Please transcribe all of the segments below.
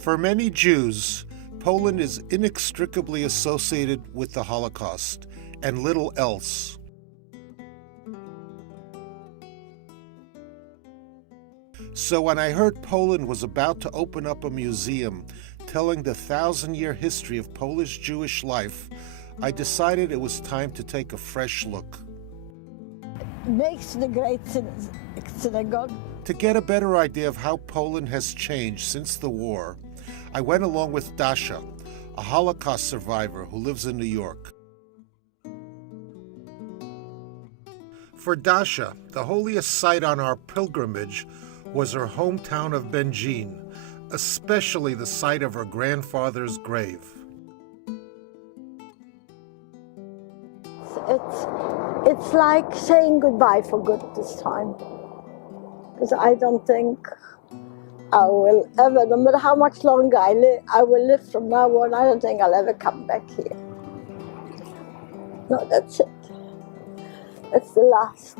For many Jews, Poland is inextricably associated with the Holocaust and little else. So when I heard Poland was about to open up a museum telling the 1,000-year history of Polish Jewish life, I decided it was time to take a fresh look. Makes the great synagogue. To get a better idea of how Poland has changed since the war, I went along with Dasha, a Holocaust survivor who lives in New York. For Dasha, the holiest site on our pilgrimage was her hometown of Będzin, especially the site of her grandfather's grave. It's like saying goodbye for good this time. Because I don't think I will ever, no matter how much longer I will live from now on, I don't think I'll ever come back here. No, that's it. That's the last.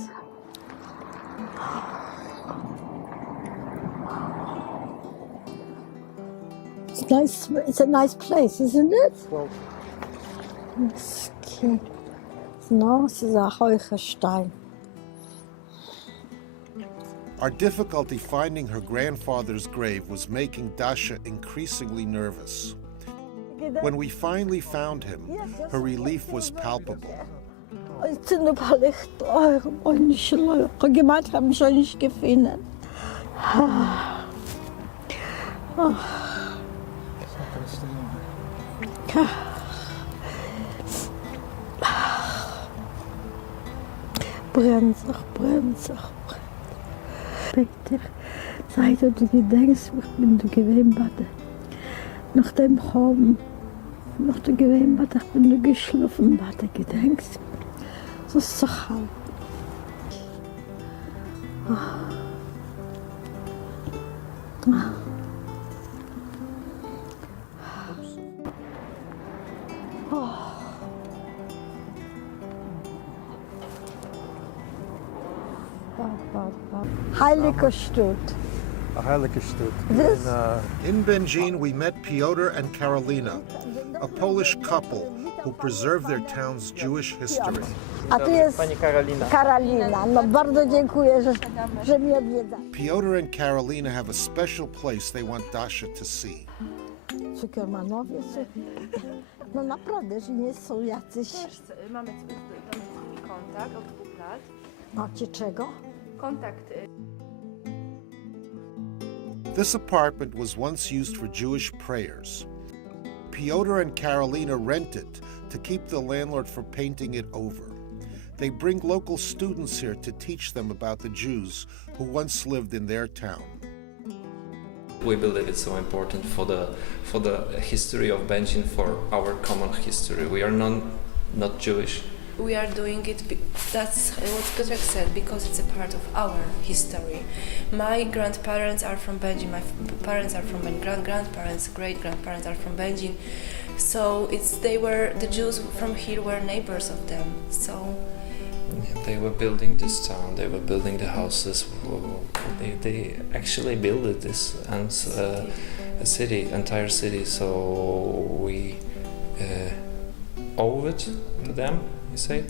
It's nice. It's a nice place, isn't it? Well, It's cute. No, it's a Heucherstein. our difficulty finding her grandfather's grave was making Dasha increasingly nervous. When we finally found him, her relief was palpable. Es sind ein paar Lichter, manche Leute gemacht haben schon nicht gefunden. Brennt sich. Peter, sei du gedenkst, ich bin du gewesen, nach dem Raum, nach der gewesen, ich bin du geschlafen, gedenkst. So ist so kalt. Heilige Stutt. A heilige Stutt. This? In Będzin, we met Piotr and Karolina, a Polish couple who preserve their town's Jewish history. A tu jest Pani Karolina. Karolina. No bardzo dziękuję, że mnie odwiedza. Piotr and Karolina have a special place they want Dasha to see. Cukermanowie są. No naprawdę, że nie są jacyś. Mamy z nimi kontakt od 2 lat. Macie czego? Kontakt. This apartment was once used for Jewish prayers. Piotr and Karolina rent it to keep the landlord from painting it over. They bring local students here to teach them about the Jews who once lived in their town. We believe it's so important for the history of Będzin, for our common history. We are not Jewish. We are doing it, that's what Piotr said, because it's a part of our history. My grandparents are from Będzin, my parents are from Będzin, grandparents, great-grandparents are from Będzin. So the Jews from here were neighbors of them, so... They were building this town, they were building the houses, they actually built this and a city, entire city, so we owe it to them, you say?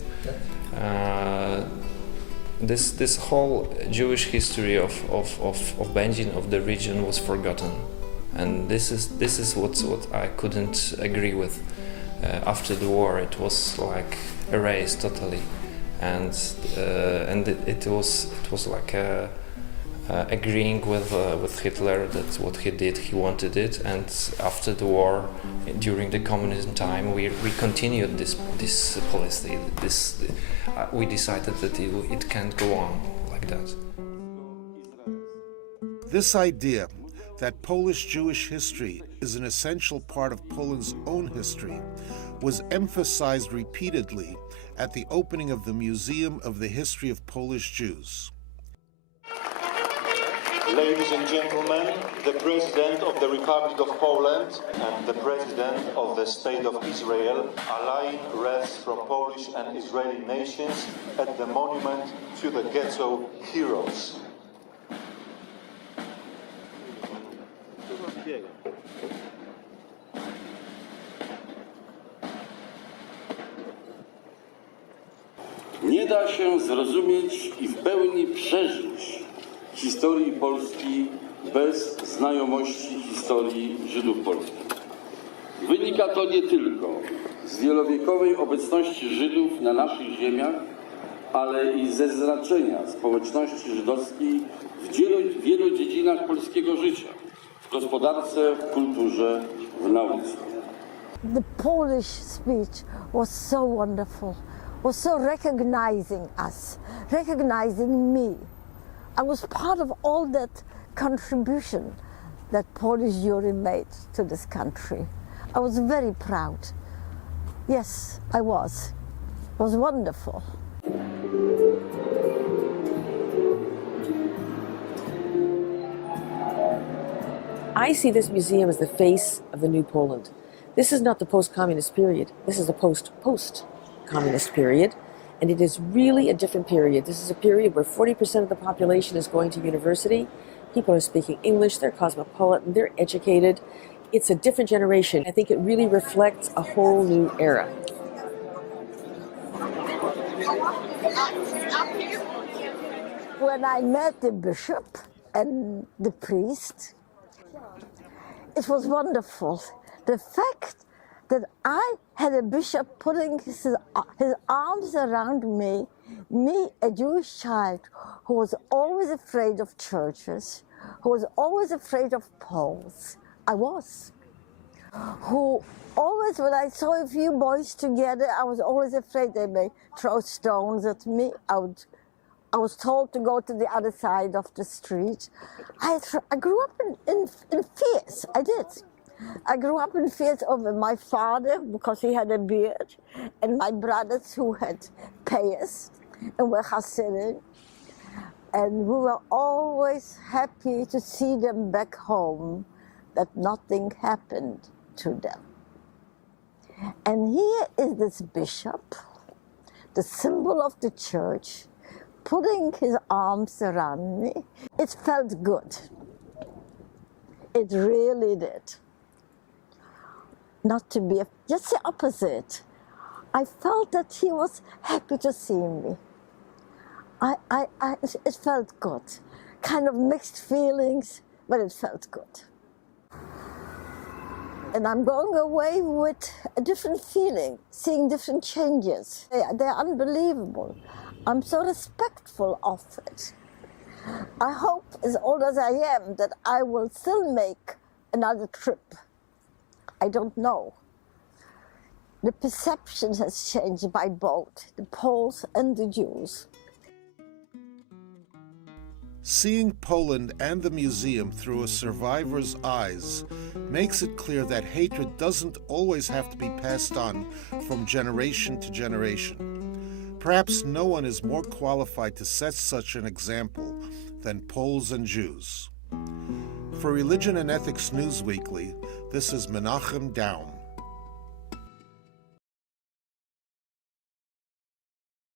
This whole Jewish history of Będzin, of the region, was forgotten, and this is what I couldn't agree with. After the war, it was like erased totally. And it was like agreeing with Hitler that what he did, he wanted it, and after the war, during the communism time, we continued this policy. We decided that it can't go on like that. This idea that Polish Jewish history is an essential part of Poland's own history was emphasized repeatedly at the opening of the Museum of the History of Polish Jews. Ladies and gentlemen, the President of the Republic of Poland and the President of the State of Israel, a line rests from Polish and Israeli nations at the monument to the ghetto heroes. się zrozumieć i w pełni przeżyć historii Polski bez znajomości historii Żydów polskich. Wynika to nie tylko z wielowiekowej obecności Żydów na naszych ziemiach, ale i ze znaczenia społeczności żydowskiej w wielu dziedzinach polskiego życia, w gospodarce, w kulturze, w nauce. The Polish speech was so wonderful, was so recognizing us, recognizing me. I was part of all that contribution that Polish Jewry made to this country. I was very proud. Yes, I was. It was wonderful. I see this museum as the face of the new Poland. This is not the post-communist period. This is the post-communist period, and it is really a different period. This is a period where 40% of the population is going to university. People are speaking English, they're cosmopolitan, they're educated. It's a different generation. I think it really reflects a whole new era. When I met the bishop and the priest, it was wonderful. The fact that I had a bishop putting his arms around me, a Jewish child who was always afraid of churches, who was always afraid of Poles. I was. Who always, when I saw a few boys together, I was always afraid they may throw stones at me. I was told to go to the other side of the street. I grew up in fears, I did. I grew up in fears over my father because he had a beard, and my brothers who had payas and were Hasidim. And we were always happy to see them back home, that nothing happened to them. And here is this bishop, the symbol of the church, putting his arms around me. It felt good. It really did. Not to be, just the opposite. I felt that he was happy to see me. It felt good. Kind of mixed feelings, but it felt good. And I'm going away with a different feeling, seeing different changes. They're unbelievable. I'm so respectful of it. I hope, as old as I am, that I will still make another trip. I don't know. The perception has changed by both, the Poles and the Jews. Seeing Poland and the museum through a survivor's eyes makes it clear that hatred doesn't always have to be passed on from generation to generation. Perhaps no one is more qualified to set such an example than Poles and Jews. For Religion and Ethics News Weekly, this is Menachem Daum.